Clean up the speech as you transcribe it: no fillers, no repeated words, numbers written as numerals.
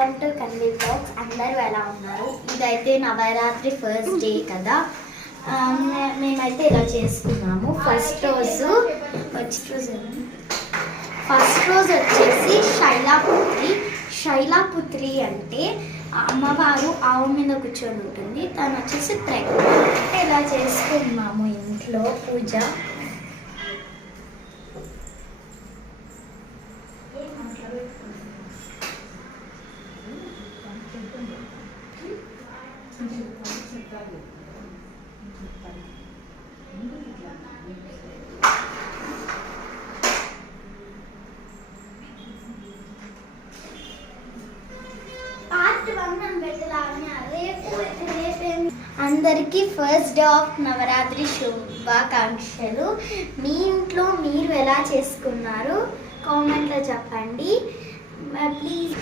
Welcome to కన్వీ blogs. అందరూ ఎలా ఉన్నారు? ఇదైతే నవరాత్రి ఫస్ట్ డే కదా. మేమైతే ఇలా చేసుకున్నాము. ఫస్ట్ రోజు వచ్చేసి శైలాపుత్రి అంటే అమ్మవారు ఆవు మీద కూర్చొని ఉంటుంది. తను వచ్చేసి ప్రెగ్నెంట్. ఇలా చేసుకున్నాము ఇంట్లో పూజ. అందరికీ ఫస్ట్ డే ఆఫ్ నవరాత్రి శుభాకాంక్షలు. మీ ఇంట్లో మీరు ఎలా చేసుకున్నారు కామెంట్లో చెప్పండి ప్లీజ్.